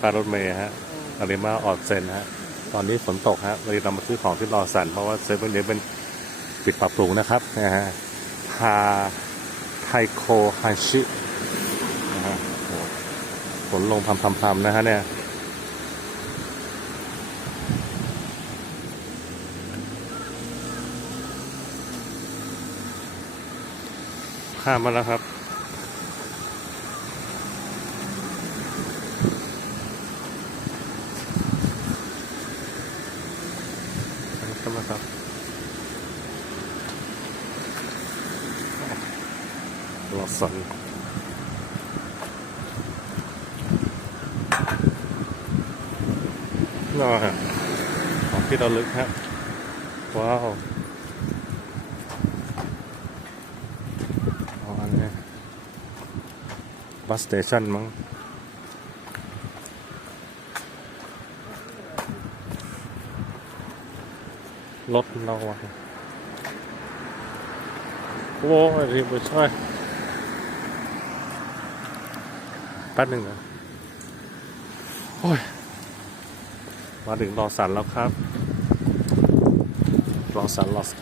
ป้ายรถเมย์ฮะอาริมาออดเซนฮะ ตอนนี้ฝนตกฮะเลยเรามาซื้อของที่รอสันเพราะว่าเซเว่นเดเป็นปิดปรับปรุงนะครับนะฮะทาไทโคฮันชินะฮะฝนลงพำๆๆนะฮะเนี่ยข้ามมาแล้วครับ เข้ามาครับลอสันน่าฮะของที่เราลึกฮะว้าวอาอันนี้บัสสเตชันมั้ง รถเราไว้โอ้ยรีบไปช่วยแป๊บหนึ่งนะโอ้ย มาถึงรอสันแล้วครับรอสันรอสัน